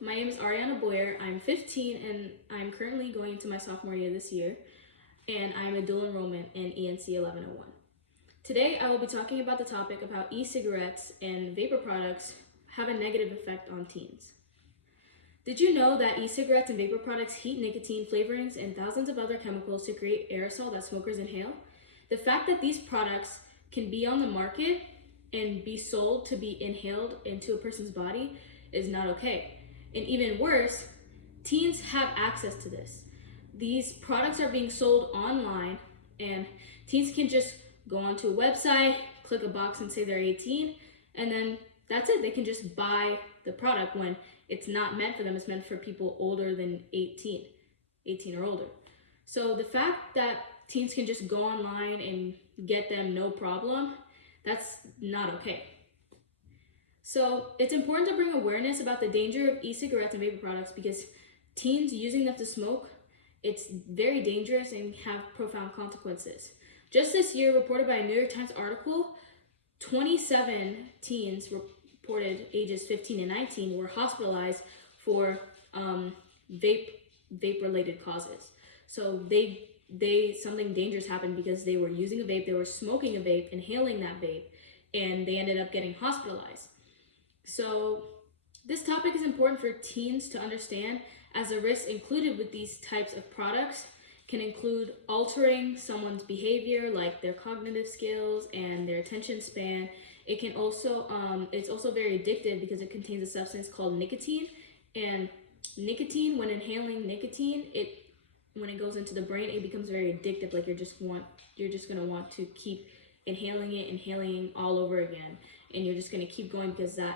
my name is Ariana Boyer. I'm 15 and I'm currently going into my sophomore year this year, and I'm a dual enrollment in ENC 1101. Today, I will be talking about the topic of how e-cigarettes and vapor products have a negative effect on teens. Did you know that e-cigarettes and vapor products heat nicotine, flavorings, and thousands of other chemicals to create aerosol that smokers inhale? The fact that these products can be on the market and be sold to be inhaled into a person's body is not okay. And even worse, teens have access to this. These products are being sold online, and teens can just go onto a website, click a box and say they're 18, and then that's it. They can just buy the product when it's not meant for them. It's meant for people older than 18 or older. So the fact that teens can just go online and get them no problem, that's not okay. So it's important to bring awareness about the danger of e-cigarettes and vapor products because teens using them to smoke, it's very dangerous and have profound consequences. Just this year, reported by a New York Times article, 27 teens reported ages 15 and 19 were hospitalized for vape-related causes. So something dangerous happened because they were using a vape, they were smoking a vape, inhaling that vape, and they ended up getting hospitalized. So this topic is important for teens to understand, as the risks included with these types of products can include altering someone's behavior, like their cognitive skills and their attention span. It can also, it's also very addictive because it contains a substance called nicotine. And nicotine, when inhaling nicotine, when it goes into the brain, it becomes very addictive. Like you're just gonna want to keep inhaling all over again, and you're just gonna keep going because that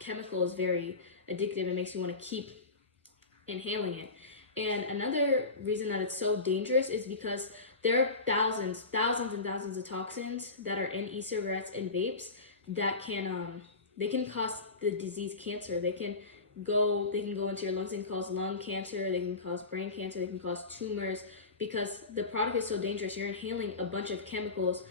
chemical is very addictive. It makes you want to keep inhaling it. And another reason that it's so dangerous is because there are thousands and thousands of toxins that are in e-cigarettes and vapes that they can cause the disease cancer. They can go into your lungs and cause lung cancer. They can cause brain cancer. They can cause tumors because the product is so dangerous. You're inhaling a bunch of chemicals,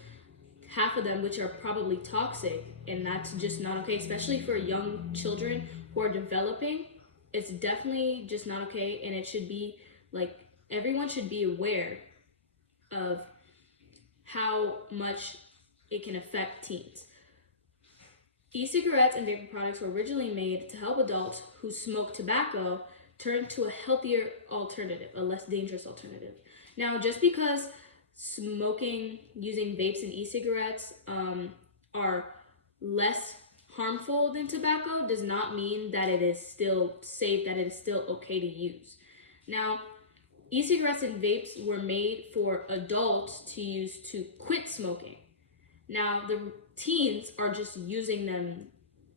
half of them which are probably toxic, and that's just not okay, especially for young children who are developing. It's definitely just not okay, and it should be like everyone should be aware of how much it can affect teens. E-cigarettes and vapor products were originally made to help adults who smoke tobacco turn to a healthier alternative, a less dangerous alternative. Now, just because smoking using vapes and e-cigarettes are less harmful than tobacco does not mean that it is still safe, that it is still okay to use. Now, e-cigarettes and vapes were made for adults to use to quit smoking. Now, the teens are just using them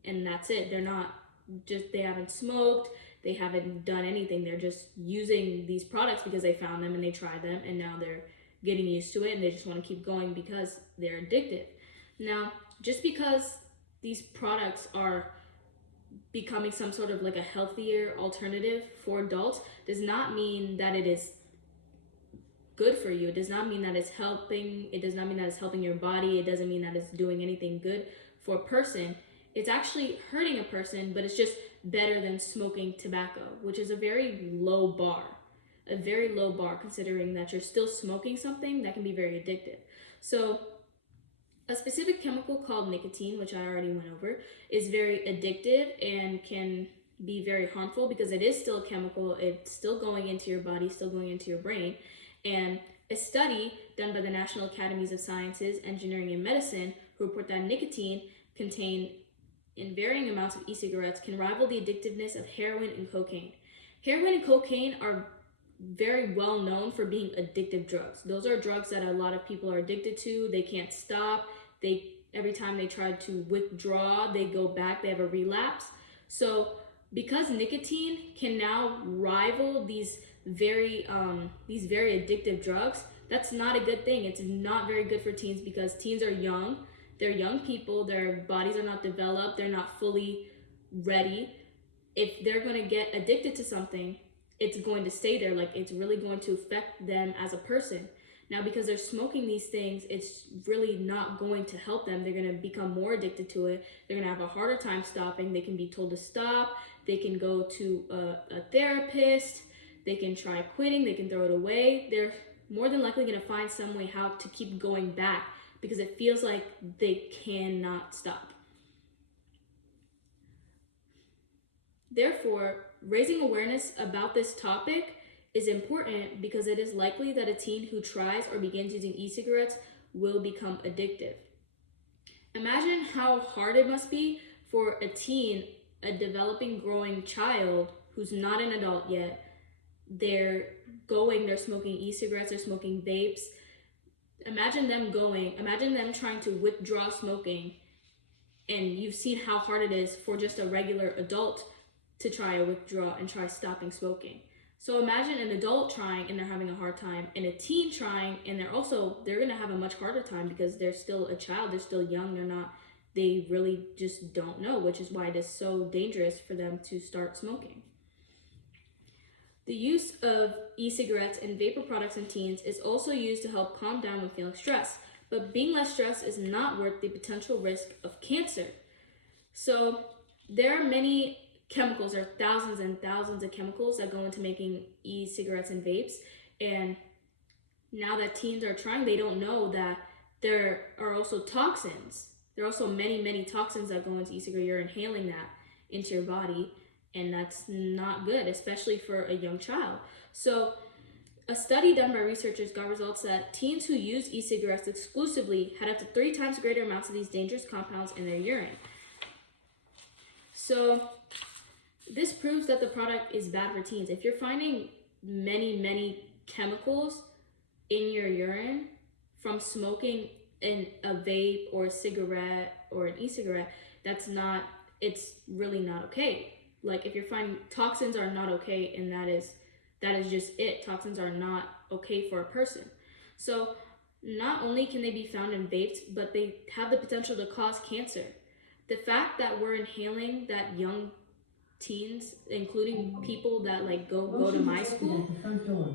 and that's it. They haven't smoked, they haven't done anything. They're just using these products because they found them and they tried them, and now they're getting used to it and they just want to keep going because they're addicted. Now, just because these products are becoming some sort of like a healthier alternative for adults does not mean that it is good for you. It does not mean that it's helping. It does not mean that it's helping your body. It doesn't mean that it's doing anything good for a person. It's actually hurting a person, but it's just better than smoking tobacco, which is a very low bar considering that you're still smoking something that can be very addictive. So a specific chemical called nicotine, which I already went over, is very addictive and can be very harmful because it is still a chemical. It's still going into your body, still going into your brain. And a study done by the National Academies of Sciences, Engineering, and Medicine report that nicotine contained in varying amounts of e-cigarettes can rival the addictiveness of heroin and cocaine. Heroin and cocaine are very well known for being addictive drugs. Those are drugs that a lot of people are addicted to. They can't stop. Every time they try to withdraw, they go back, they have a relapse. So because nicotine can now rival these very addictive drugs, that's not a good thing. It's not very good for teens because teens are young. They're young people. Their bodies are not developed. They're not fully ready. If they're going to get addicted to something, it's going to stay there. Like, it's really going to affect them as a person. Now, because they're smoking these things, it's really not going to help them. They're going to become more addicted to it. They're going to have a harder time stopping. They can be told to stop. They can go to a therapist. They can try quitting. They can throw it away. They're more than likely going to find some way how to keep going back because it feels like they cannot stop. Therefore, raising awareness about this topic is important because it is likely that a teen who tries or begins using e-cigarettes will become addictive. Imagine how hard it must be for a teen, a developing, growing child who's not an adult yet. They're smoking e-cigarettes, they're smoking vapes. Imagine them trying to withdraw smoking, and you've seen how hard it is for just a regular adult to try to withdraw and try stopping smoking. So imagine an adult trying and they're having a hard time, and a teen trying and they're gonna have a much harder time because they're still a child, they're still young, they really just don't know, which is why it is so dangerous for them to start smoking. The use of e-cigarettes and vapor products in teens is also used to help calm down when feeling stressed, but being less stressed is not worth the potential risk of cancer. So there are many chemicals, there are thousands and thousands of chemicals that go into making e-cigarettes and vapes, and now that teens are trying, they don't know that there are also toxins. There are also many toxins that go into e-cigarette. You're inhaling that into your body, and that's not good, especially for a young child. So a study done by researchers got results that teens who use e-cigarettes exclusively had up to 3 times greater amounts of these dangerous compounds in their urine. So this proves that the product is bad for teens. If you're finding many chemicals in your urine from smoking in a vape or a cigarette or an e-cigarette, it's really not okay. Like, if you're finding toxins are not okay, and that is just it. Toxins are not okay for a person. So not only can they be found in vapes, but they have the potential to cause cancer. The fact that we're inhaling that young teens, including people that go to my school,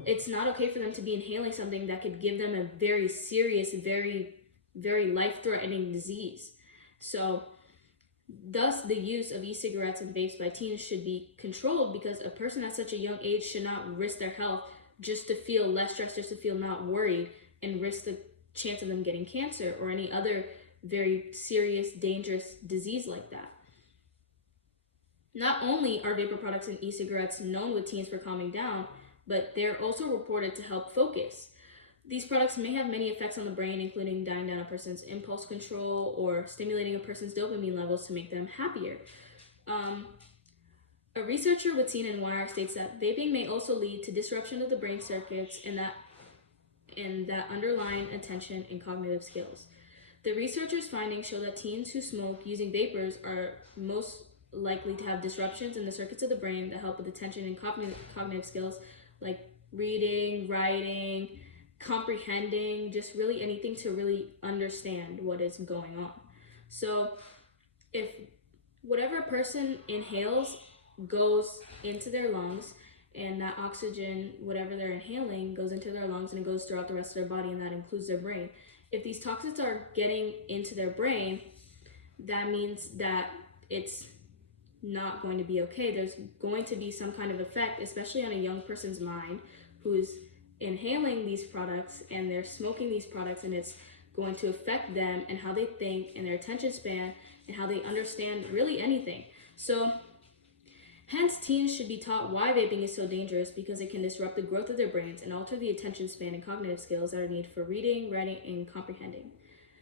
it's not okay for them to be inhaling something that could give them a very serious, very life-threatening disease. So thus the use of e-cigarettes and vapes by teens should be controlled, because a person at such a young age should not risk their health just to feel less stressed, just to feel not worried, and risk the chance of them getting cancer or any other very serious, dangerous disease like that. Not only are vapor products and e-cigarettes known with teens for calming down, but they're also reported to help focus. These products may have many effects on the brain, including dying down a person's impulse control or stimulating a person's dopamine levels to make them happier. A researcher with CNN states that vaping may also lead to disruption of the brain circuits and that underlying attention and cognitive skills. The researchers' findings show that teens who smoke using vapors are most likely to have disruptions in the circuits of the brain that help with attention and cognitive skills like reading, writing, comprehending, just really anything to really understand what is going on. So if whatever a person inhales goes into their lungs, and that oxygen, whatever they're inhaling, goes into their lungs and it goes throughout the rest of their body, and that includes their brain. If these toxins are getting into their brain, that means that it's not going to be okay. There's going to be some kind of effect, especially on a young person's mind who's inhaling these products and they're smoking these products, and it's going to affect them and how they think and their attention span and how they understand really anything. So hence, teens should be taught why vaping is so dangerous, because it can disrupt the growth of their brains and alter the attention span and cognitive skills that are needed for reading, writing, and comprehending.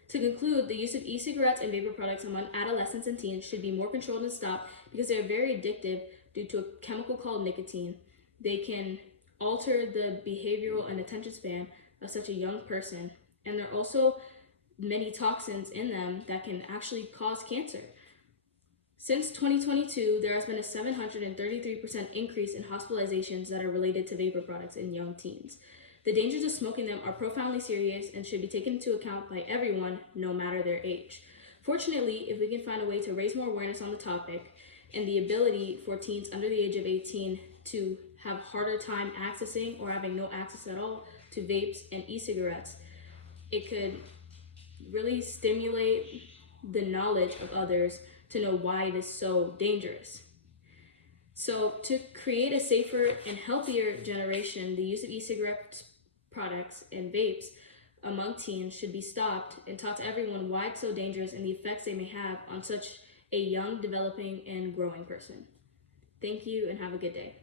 To conclude, the use of e-cigarettes and vapor products among adolescents and teens should be more controlled and stopped because they are very addictive due to a chemical called nicotine. They can alter the behavioral and attention span of such a young person, and there are also many toxins in them that can actually cause cancer. Since 2022, there has been a 733% increase in hospitalizations that are related to vapor products in young teens. The dangers of smoking them are profoundly serious and should be taken into account by everyone, no matter their age. Fortunately, if we can find a way to raise more awareness on the topic and the ability for teens under the age of 18 to have harder time accessing or having no access at all to vapes and e-cigarettes, it could really stimulate the knowledge of others to know why it is so dangerous. So to create a safer and healthier generation, the use of e-cigarette products and vapes among teens should be stopped and taught to everyone why it's so dangerous and the effects they may have on such a young, developing, and growing person. Thank you and have a good day.